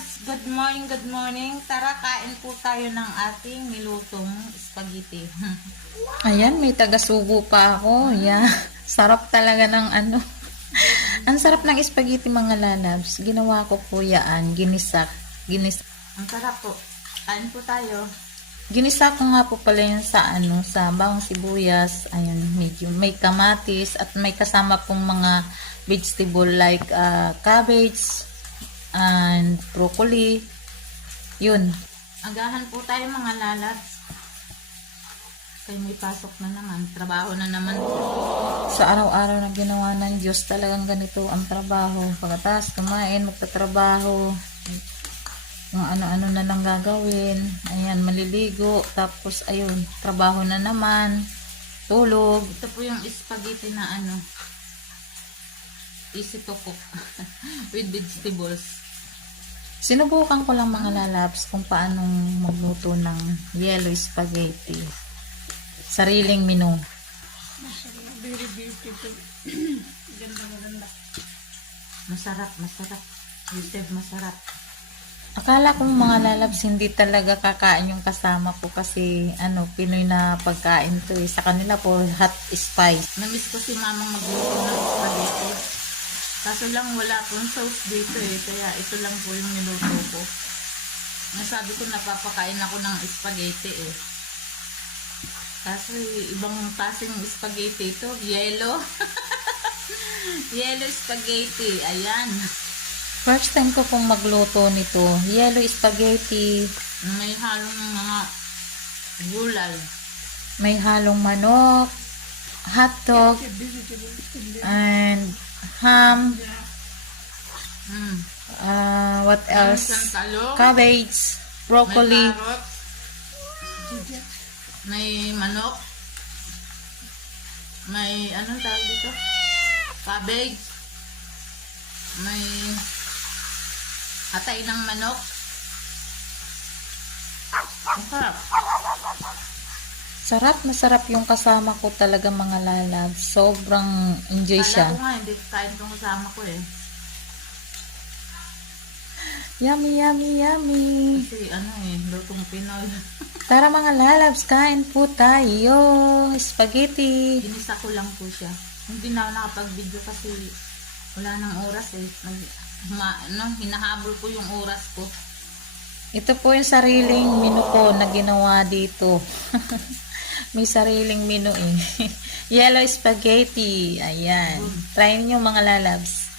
loves! Good morning, good morning. Tara, kain po tayo ng ating nilutong spaghetti. Ayan, may taga-subo pa ako. Yeah. Sarap talaga ng ano. Ang sarap ng spaghetti mga lalabs. Ginawa ko po yan. Ginisa. Ang sarap po. Kain po tayo. Ginisa ko nga po pala yun sa ano, sa bawang sibuyas. Ayan, medyo may kamatis at may kasama pong mga vegetable like cabbage and broccoli. Yun. Agahan po tayo mga lalabs. Kaya may pasok na naman. Trabaho na naman po. Sa araw-araw na ginawa ng Diyos, talagang ganito ang trabaho. Pagkatapos kumain, magtatrabaho. Yung ano-ano na lang gagawin. Ayan, maliligo. Tapos, ayun, trabaho na naman. Tulog. Ito po yung spaghetti na ano. Easy to cook. With vegetables. Sinubukan ko lang mga lalabs kung paanong magluto ng yellow spaghetti. Sariling menu. Very beautiful. Ganda. Masarap. Yusef, masarap. Akala kong mga lalabs hindi talaga kakain yung kasama ko kasi ano, Pinoy na pagkain to eh. Sa kanila po hot spice. Namiss ko si mamang magluto ng spaghetti. Kaso lang wala pong sauce dito eh. Kaya ito lang po yung niluto ko. Nasabi ko napapakain ako ng spaghetti eh. Kaso ibang klaseng spaghetti ito. Yellow. Yellow spaghetti. Ayan. First time ko pong magluto nito. Yellow spaghetti. May halong mga gulay. May halong manok, hotdog, and ham. What else? Cabbage, broccoli. May carrots. May manok. May anong tawag dito? Cabbage. May atay ng manok. Masarap. Sarap na sarap yung kasama ko talaga mga lalab. Sobrang enjoy Kala siya. ko nga, hindi kain itong kasama ko eh. Yummy, yummy, yummy. Kasi ano eh, lutong Pinoy. Tara mga lalabs, kain po tayo. Spaghetti. Ginisa ko lang po siya. Hindi na ako nakapag-video kasi wala nang oras eh. Hinahabol ko yung oras ko. Ito po yung sariling menu ko na ginawa dito. May sariling menu eh. Yellow spaghetti. Ayan. Try niyo mga lalabs.